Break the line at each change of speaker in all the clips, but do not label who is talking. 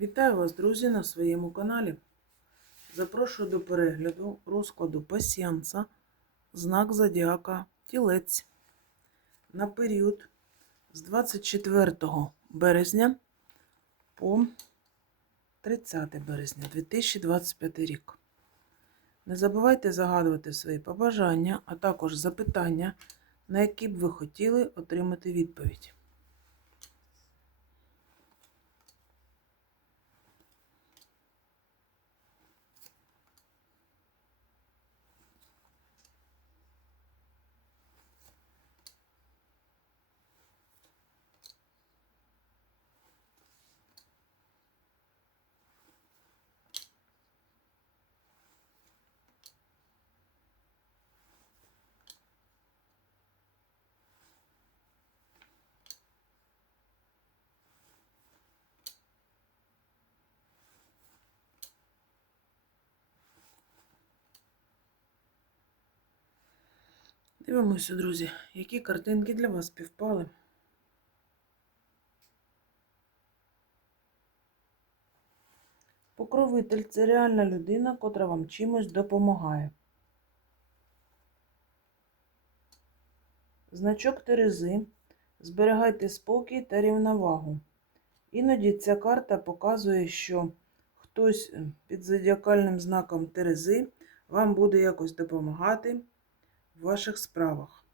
Вітаю вас, друзі, на своєму каналі. Запрошую до перегляду розкладу пасіянса, знак Зодіака Тілець на період з 24 березня по 30 березня 2025 рік. Не забувайте загадувати свої побажання, а також запитання, на які б ви хотіли отримати відповідь. Дивимося, друзі, які картинки для вас співпали. Покровитель це реальна людина, котра вам чимось допомагає. Значок Терези. Зберігайте спокій та рівновагу. Іноді ця карта показує, що хтось під зодіакальним знаком Терези вам буде якось допомагати в ваших справах.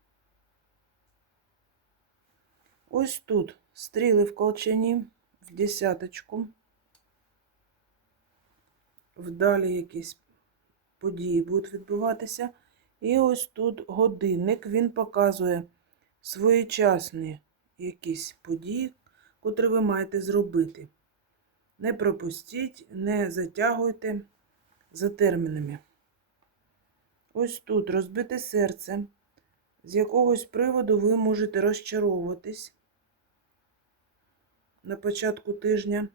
Ось тут стріли в колчані, в десяточку. Вдалі якісь події будуть відбуватися. І ось тут годинник, він показує своєчасні якісь події, котрі ви маєте зробити. Не пропустіть, не затягуйте за термінами. Ось тут розбите серце. З якогось приводу ви можете розчаровуватись на початку тижня.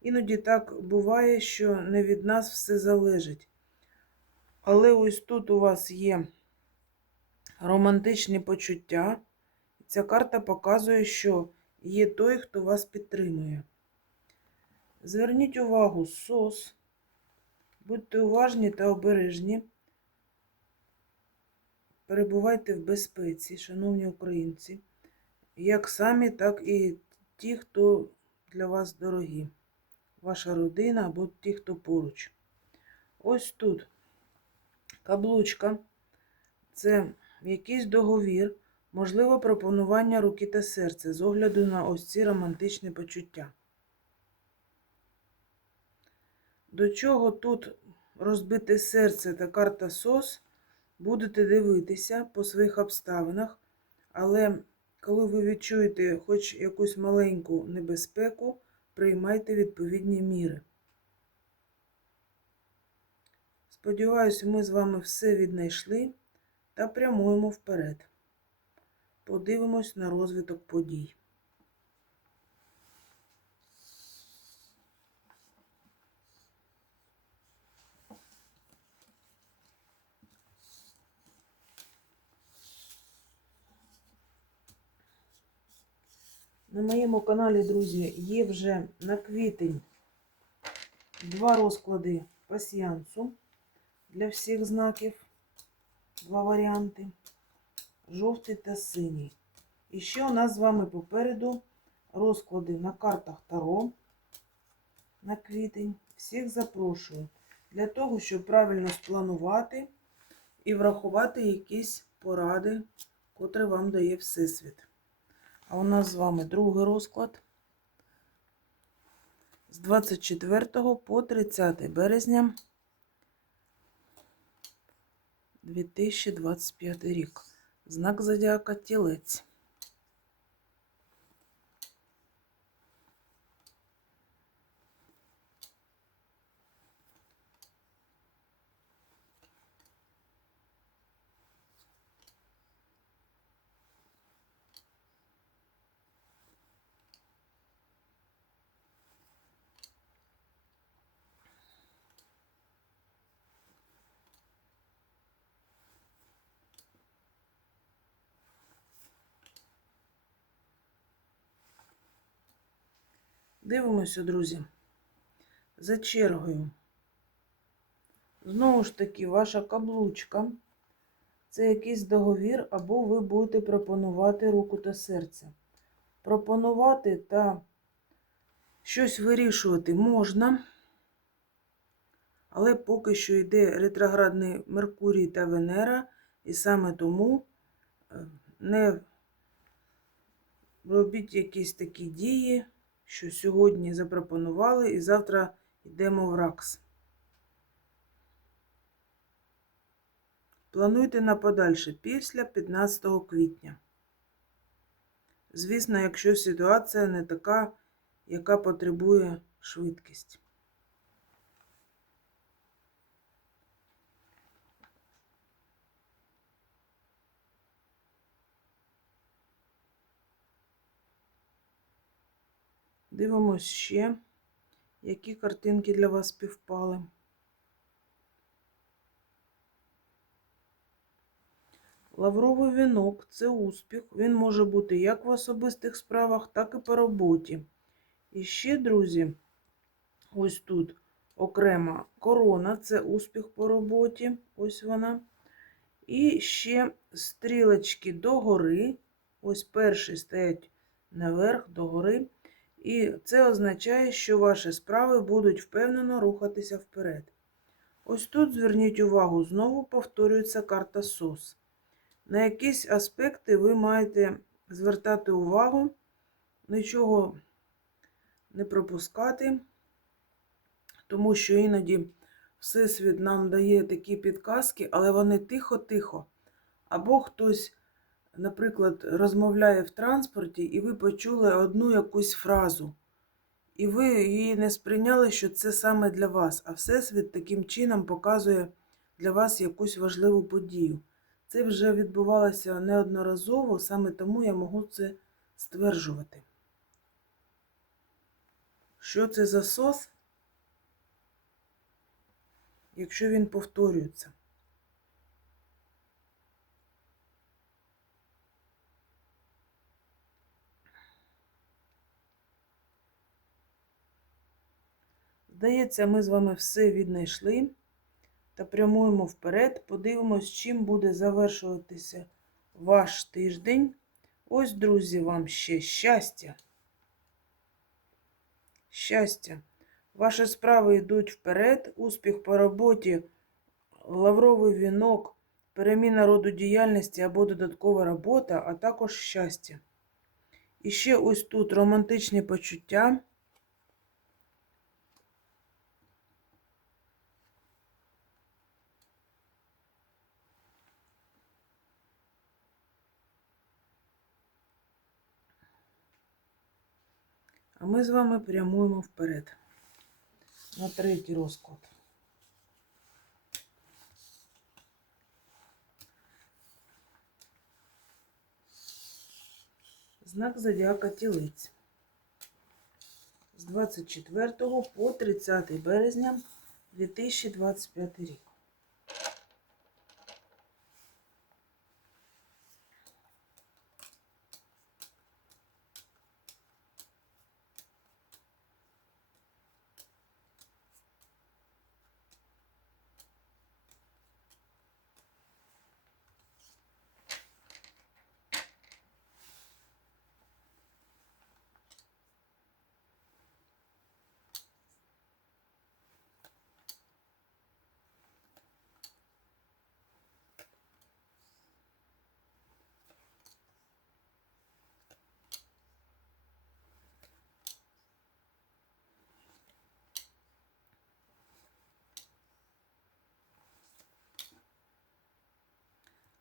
Іноді так буває, що не від нас все залежить. Але ось тут у вас є романтичні почуття. Ця карта показує, що є той, хто вас підтримує. Зверніть увагу, сос. Будьте уважні та обережні. Перебувайте в безпеці, шановні українці, як самі, так і ті, хто для вас дорогі, ваша родина або ті, хто поруч. Ось тут каблучка це якийсь договір, можливо, пропонування руки та серця з огляду на ось ці романтичні почуття. До чого тут розбите серце та карта СОС, будете дивитися по своїх обставинах, але коли ви відчуєте хоч якусь маленьку небезпеку, приймайте відповідні міри. Сподіваюся, ми з вами все віднайшли та прямуємо вперед. Подивимось на розвиток подій. На моєму каналі, друзі, є вже на квітень два розклади пасіянсу для всіх знаків, два варіанти. Жовтий та синій. І ще у нас з вами попереду розклади на картах Таро на квітень. Всіх запрошую для того, щоб правильно спланувати і врахувати якісь поради, котрі вам дає Всесвіт. А у нас з вами другий розклад з 24 по 30 березня 2025 рік. Знак зодіака тілець. Дивимося, друзі. За чергою. Знову ж таки, ваша каблучка. Це якийсь договір, або ви будете пропонувати руку та серце. Пропонувати та щось вирішувати можна, але поки що йде ретроградний Меркурій та Венера, і саме тому е, не робіть якісь такі дії, що сьогодні запропонували, і завтра йдемо в РАКС. Плануйте на подальше після 15 квітня. Звісно, якщо ситуація не така, яка потребує швидкість. Дивимось ще, які картинки для вас співпали. Лавровий вінок це успіх. Він може бути як в особистих справах, так і по роботі. І ще, друзі, ось тут окрема корона це успіх по роботі. Ось вона. І ще стрілочки догори. Ось перші стоять наверх догори. І це означає, що ваші справи будуть впевнено рухатися вперед. Ось тут зверніть увагу, знову повторюється карта СОС. На якісь аспекти ви маєте звертати увагу, нічого не пропускати, тому що іноді Всесвіт нам дає такі підказки, але вони тихо-тихо. Або хтось, наприклад, розмовляє в транспорті, і ви почули одну якусь фразу, і ви її не сприйняли, що це саме для вас, а Всесвіт таким чином показує для вас якусь важливу подію. Це вже відбувалося неодноразово, саме тому я можу це стверджувати. Що це за сос, якщо він повторюється? Здається, ми з вами все віднайшли та прямуємо вперед. Подивимось, чим буде завершуватися ваш тиждень. Ось, друзі, вам ще щастя. Щастя. Ваші справи йдуть вперед, успіх по роботі, лавровий вінок, переміна роду діяльності або додаткова робота, а також щастя. І ще ось тут романтичні почуття. Ми з вами прямуємо вперед на третій розклад. Знак зодіака тілиць. З 24 по 30 березня 2025 рік.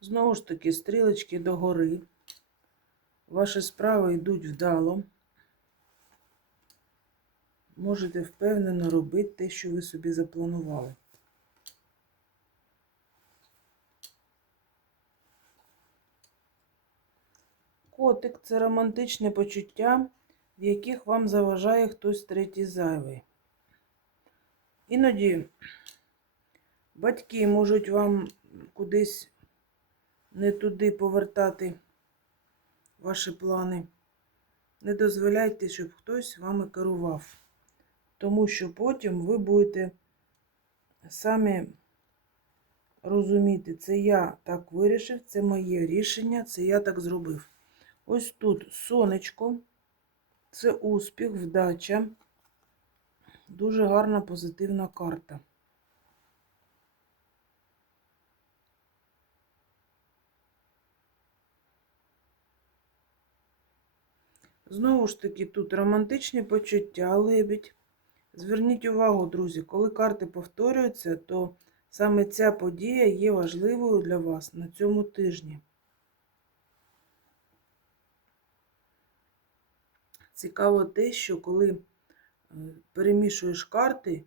Знову ж таки, стрілочки догори. Ваші справи йдуть вдало. Можете впевнено робити те, що ви собі запланували. Котик це романтичне почуття, в яких вам заважає хтось третій зайвий. Іноді батьки можуть вам кудись не туди повертати ваші плани. не дозволяйте, щоб хтось вами керував. Тому що потім ви будете самі розуміти, це я так вирішив, це моє рішення, це я так зробив. Ось тут сонечко, це успіх, вдача. Дуже гарна позитивна карта. Знову ж таки, тут романтичні почуття, лебідь. Зверніть увагу, друзі, коли карти повторюються, то саме ця подія є важливою для вас на цьому тижні. Цікаво те, що коли е, перемішуєш карти,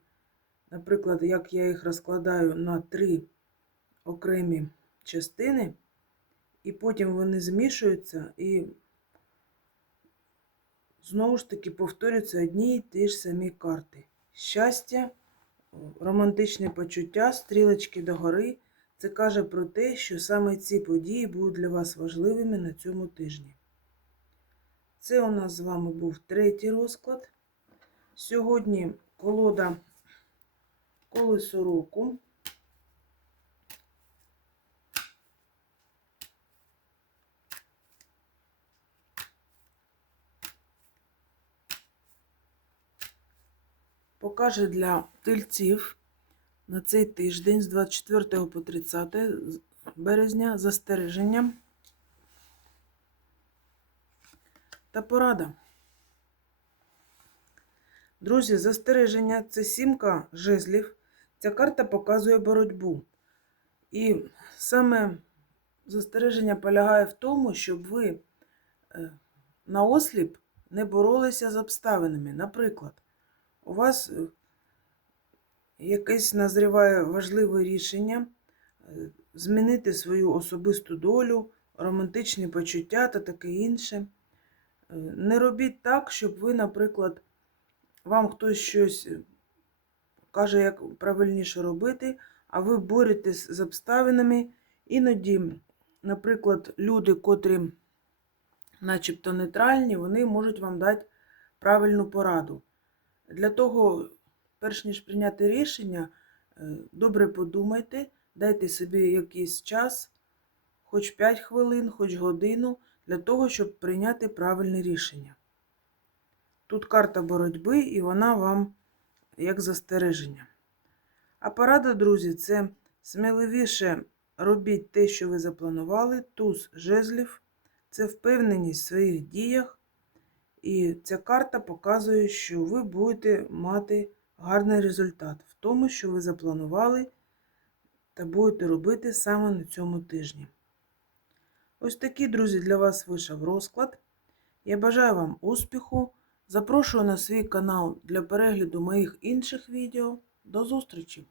наприклад, як я їх розкладаю на три окремі частини, і потім вони змішуються і знову ж таки повторюються одні й ті ж самі карти. Щастя, романтичне почуття, стрілочки догори. Це каже про те, що саме ці події будуть для вас важливими на цьому тижні. Це у нас з вами був третій розклад. Сьогодні колода колесо року. Покаже для тельців на цей тиждень з 24 по 30 березня застереження та порада. Друзі, застереження це сімка жезлів. Ця карта показує боротьбу. І саме застереження полягає в тому, щоб ви е, наосліп не боролися з обставинами. Наприклад, у вас е, якесь назріває важливе рішення е, змінити свою особисту долю, романтичні почуття та таке інше. Е, Не робіть так, щоб ви, наприклад, вам хтось щось каже, як правильніше робити, а ви боретесь з обставинами. Іноді, наприклад, люди, котрі начебто нейтральні, вони можуть вам дати правильну пораду. Для того, перш ніж прийняти рішення, е, добре подумайте, дайте собі якийсь час, хоч 5 хвилин, хоч годину, для того, щоб прийняти правильне рішення. Тут карта боротьби, і вона вам як застереження. А порада, друзі, це сміливіше робіть те, що ви запланували, туз жезлів, це впевненість в своїх діях. І ця карта показує, що ви будете мати гарний результат в тому, що ви запланували та будете робити саме на цьому тижні. Ось такий, друзі, для вас вийшов розклад. Я бажаю вам успіху. Запрошую на свій канал для перегляду моїх інших відео. До зустрічі!